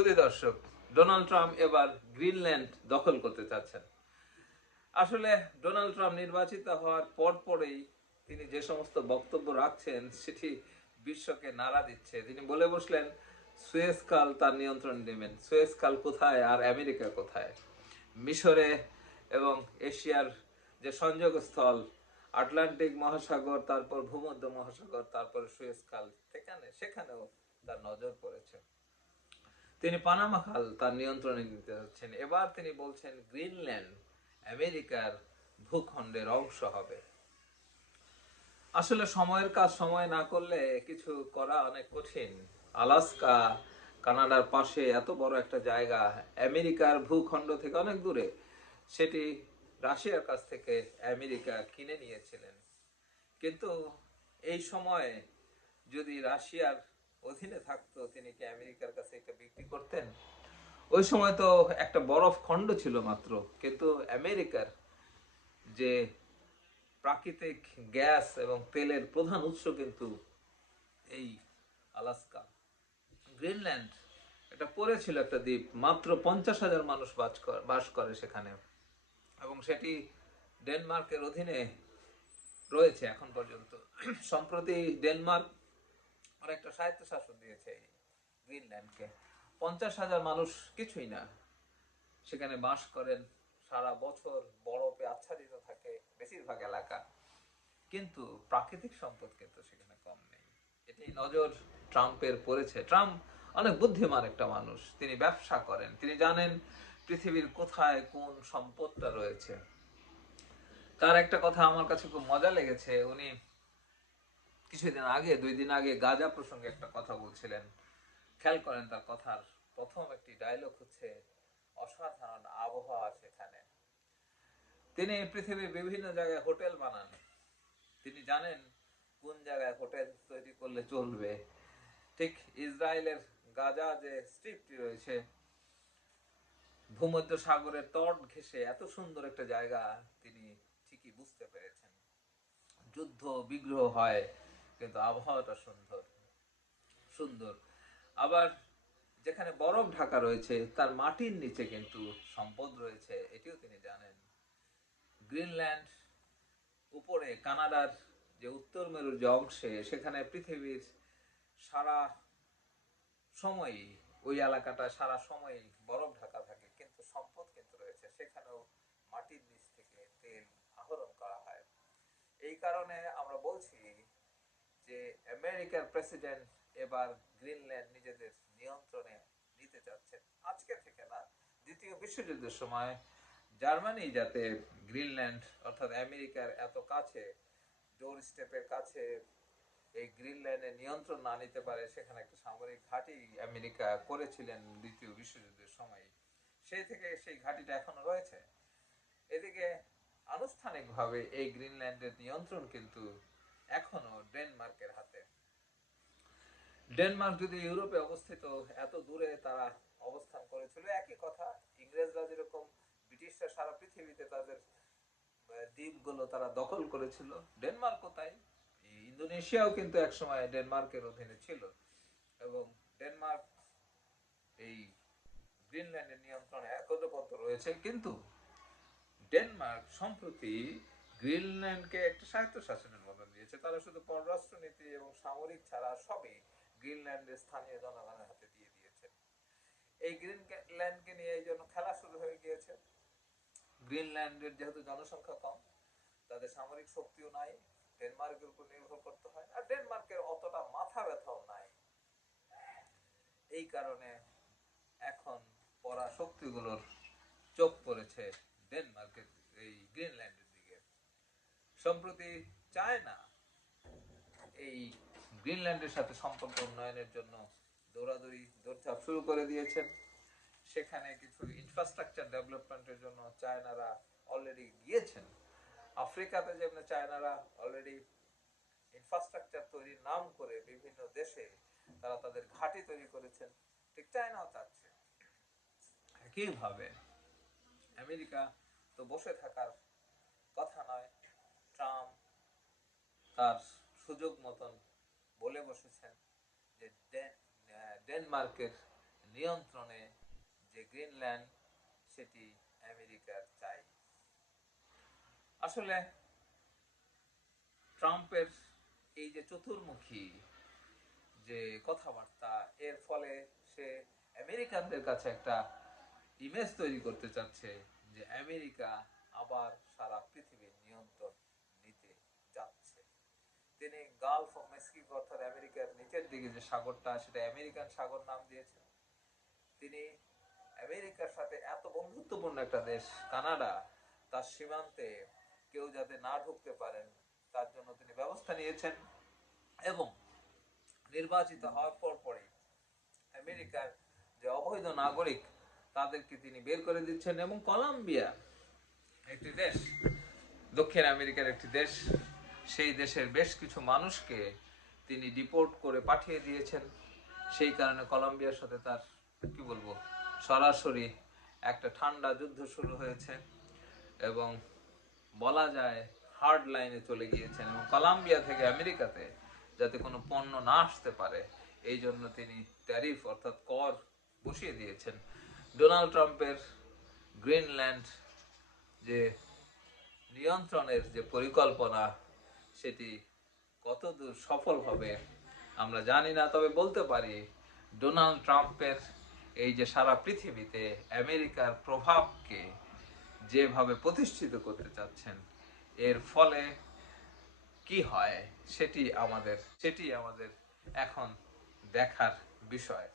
সুধী দর্শক, Donald Trump এবার Greenland দখল করতে চাচ্ছেন। আসলে ডোনাল্ড ট্রাম্প নির্বাচিত হওয়ার পর পরেই তিনি যে সমস্ত বক্তব্য রাখছেন, সেটি বিশ্বকে নাড়া দিচ্ছে। তিনি বলে বসলেন, সুয়েজ কাল তার নিয়ন্ত্রণ নেবেন। সুয়েজ কাল কোথায় আর আমেরিকা কোথায়? মিশরে এবং এশিয়ার যে সংযোগস্থল, আটলান্টিক মহাসাগর, তারপর ভূমধ্য মহাসাগর, তারপর সুয়েজ খাল সেখানে সেখানেও তার নজর পড়েছে। তিনি পানামা খাল তার নিয়ন্ত্রণে নিতে যাচ্ছেন। এবার তিনি বলছেন, গ্রিনল্যান্ড আমেরিকার ভূখণ্ডের অংশ হবে। আসলে সময়ের কাজ সময় না করলে কিছু করা অনেক কঠিন। আলাস্কা, কানাডার পাশে এত বড় একটা জায়গা, আমেরিকার ভূখণ্ড থেকে অনেক দূরে, সেটি রাশিয়ার কাছ থেকে আমেরিকা কিনে নিয়েছিলেন। কিন্তু এই সময়ে যদি রাশিয়ার অধীনে থাকতো, তিনি কি আমেরিকার কাছে এটা বিক্রি করতেন? ওই সময় তো একটা বরফ খণ্ড ছিল মাত্র, কিন্তু আমেরিকার যে প্রাকৃতিক গ্যাস এবং তেলের প্রধান উৎস কিন্তু এই আলাস্কা। গ্রিনল্যান্ড এটা পড়েছিল একটা দ্বীপ, মাত্র পঞ্চাশ হাজার মানুষ বাস করে বাস করে সেখানে। এবং সেটি ডেনমার্কের অধীনে রয়েছে এখন পর্যন্ত। সম্প্রতি ডেনমার্ক অনেকটা সাহিত্য শাসন দিয়েছে গ্রিনল্যান্ডকে। পঞ্চাশ হাজার মানুষ কিছুই না। সেখানে বাস করেন, সারা বছর বরফে আচ্ছাদিত থাকে বেশিরভাগ এলাকা। কিন্তু প্রাকৃতিক সম্পদ কিন্তু সেখানে কম নেই। এটি নজর ট্রাম্পের পড়েছে। ট্রাম্প অনেক বুদ্ধিমান একটা মানুষ। তিনি ব্যবসা করেন। তিনি জানেন পৃথিবীর কোথায় কোন সম্পদটা রয়েছে। তার একটা কথা আমার কাছে খুব মজা লেগেছে। উনি কিছুদিন আগে, দুই দিন আগে গাজা প্রসঙ্গে একটা কথা বলছিলেন। খেয়াল করেন তার কথার প্রথম একটি ডায়লগ হচ্ছে, অসাধারণ আবহাওয়া সেখানে। তিনি পৃথিবীর বিভিন্ন জায়গায় হোটেল বানান। তিনি জানেন কোন জায়গায় হোটেল তৈরি করলে চলবে। ঠিক ইসরায়েলের গাজা যে স্ট্রিপটি রয়েছে ভূমধ্য সাগরের তট ঘেঁষে এত সুন্দর একটা জায়গা তিনি ঠিকই বুঝতে পেরেছেন। যুদ্ধ, বিগ্রহ হয় কিন্তু আবহাওয়াটা সুন্দর। সুন্দর। আবার যেখানে বরফ ঢাকা রয়েছে, তার মাটির নিচে কিন্তু সম্পদ রয়েছে, এটিও তিনি জানেন। গ্রিনল্যান্ড, উপরে কানাডার যে উত্তর মেরুর যে অংশে, সেখানে পৃথিবীর সারা সময়ই, ওই এলাকাটা সারা সময়ই বরফ ঢাকা থাকে, কিন্তু সম্পদ কিন্তু রয়েছে। সেখানেও মাটির নিচ থেকে তেল আহরণ করা হয়। এই কারণে আমরা বলছি যে আমেরিকার প্রেসিডেন্ট এবার গ্রিনল্যান্ড নিজেদের নিয়ন্ত্রণে নিতে চাচ্ছেন আজকে থেকে না, দ্বিতীয় বিশ্বযুদ্ধের সময় জার্মানি যাতে গ্রিনল্যান্ড অর্থাৎ আমেরিকার এত কাছে, ডোর স্টেপের কাছে এই গ্রিনল্যান্ডের নিয়ন্ত্রণ না নিতে পারে, সেখানে একটা সামরিক ঘাঁটি আমেরিকা করেছিলেন দ্বিতীয় বিশ্বযুদ্ধের সময়। সেই থেকে সেই ঘাঁটিটা এখনও রয়েছে। এদিকে আনুষ্ঠানিকভাবে এই গ্রিনল্যান্ডের নিয়ন্ত্রণ কিন্তু এখনও ডেনমার্কের হাতে। ডেনমার্ক যদি ইউরোপে অবস্থিত, এত দূরে তারা অবস্থান করেছিল। একই কথা, ইংরেজরা যেরকম ব্রিটিশরা সারা পৃথিবীতে তাদের দ্বীপগুলো তারা দখল করেছিল, ডেনমার্কও তাই। ইন্দোনেশিয়াও কিন্তু একসময় ডেনমার্কের অধীনে ছিল এবং ডেনমার্ক এই গ্রিনল্যান্ডের নিয়ন্ত্রণে এখনও রয়েছে। কিন্তু ডেনমার্ক, সম্প্রতি গ্রিনল্যান্ডকে একটা স্বায়ত্ত শাসনের মতন দিয়েছে। তারা শুধু পররাষ্ট্রনীতি এবং সামরিক ছাড়া সবই গ্রিনল্যান্ডের স্থানীয় জনগণের হাতে দিয়ে দিয়েছে। এই গ্রিনল্যান্ডকে নিয়ে এই জন্য খেলা শুরু হয়ে গিয়েছে। গ্রিনল্যান্ডের যেহেতু জনসংখ্যা কম, তাদের সামরিক শক্তিও নাই, ডেনমার্কের উপর নির্ভর করতে হয়, আর ডেনমার্কের অতটা মাথা ব্যথাও নাই। এই কারণে এখন পরা শক্তিগুলোর চোখ পড়েছে ডেনমার্কের এই গ্রিনল্যান্ডের দিকে সম্প্রতি চায়না এই গ্রিনল্যান্ডের সাথে সম্পর্ক উন্নয়নের জন্য দৌড়াদৌড়ি, দৌড়ঝাঁপ শুরু করে দিয়েছেন সেখানে কিছু ইনফ্রাস্ট্রাকচার ডেভেলপমেন্টের জন্য চায়নারা অলরেডি গিয়েছেন। আফ্রিকাতে যেমন চায়নারা অলরেডি ইনফ্রাস্ট্রাকচার তৈরির নাম করে বিভিন্ন দেশে তারা তাদের ঘাঁটি তৈরি করেছেন, ঠিক চায়নাও চাচ্ছে। একইভাবে আমেরিকা তো বসে থাকার কথা নয় ট্রাম্প তার সুযোগ মতন বলে বসেছেন যে ডেনমার্কের নিয়ন্ত্রণে যে গ্রিনল্যান্ড, সেটি আমেরিকার চাই। আসলে ট্রাম্পের এই যে চতুর্মুখী যে কথাবার্তা, এর ফলে সে আমেরিকানদের কাছে একটা ইমেজ তৈরি করতে চাচ্ছে যে আমেরিকা আবার সারা পৃথিবীর নিয়ন্ত্রণ নিতে যাচ্ছে তিনি গালফ অফ মেক্সিকো অর্থাৎ আমেরিকার নিচের দিকে যে সাগরটা, সেটা আমেরিকান সাগর নাম দিয়েছেন। তিনি আমেরিকার সাথে এত বন্ধুত্বপূর্ণ একটা দেশ, কানাডা, তার সীমান্তে কেউ যাতে না ঢুকতে পারেন, তার জন্য তিনি ব্যবস্থা নিয়েছেন এবং নির্বাচিত হওয়ার পর পরে আমেরিকার যে অবৈধ নাগরিক, তাদেরকে তিনি বের করে দিচ্ছেন এবং কলম্বিয়া একটি দেশ, দক্ষিণ আমেরিকার একটি দেশ সেই দেশের বেশ কিছু মানুষকে তিনি ডিপোর্ট করে পাঠিয়ে দিয়েছেন। সেই কারণে কলম্বিয়ার সাথে তার, কি বলব, সরাসরি একটা ঠান্ডা যুদ্ধ শুরু হয়েছে এবং বলা যায় হার্ড লাইনে চলে গিয়েছেন এবং কলম্বিয়া থেকে আমেরিকাতে যাতে কোনো পণ্য না আসতে পারে, এই জন্য তিনি ট্যারিফ অর্থাৎ কর বসিয়ে দিয়েছেন। ডোনাল্ড ট্রাম্পের গ্রিনল্যান্ড যে নিয়ন্ত্রণের যে পরিকল্পনা সেটি কতদূর সফল হবে, আমরা জানি না, তবে বলতে পারি ডোনাল্ড ট্রাম্পের এই যে সারা পৃথিবীতে আমেরিকার প্রভাবকে যেভাবে প্রতিষ্ঠিত করতে চাচ্ছেন, এর ফলে কি হয় সেটি আমাদের সেটি আমাদের এখন দেখার বিষয়।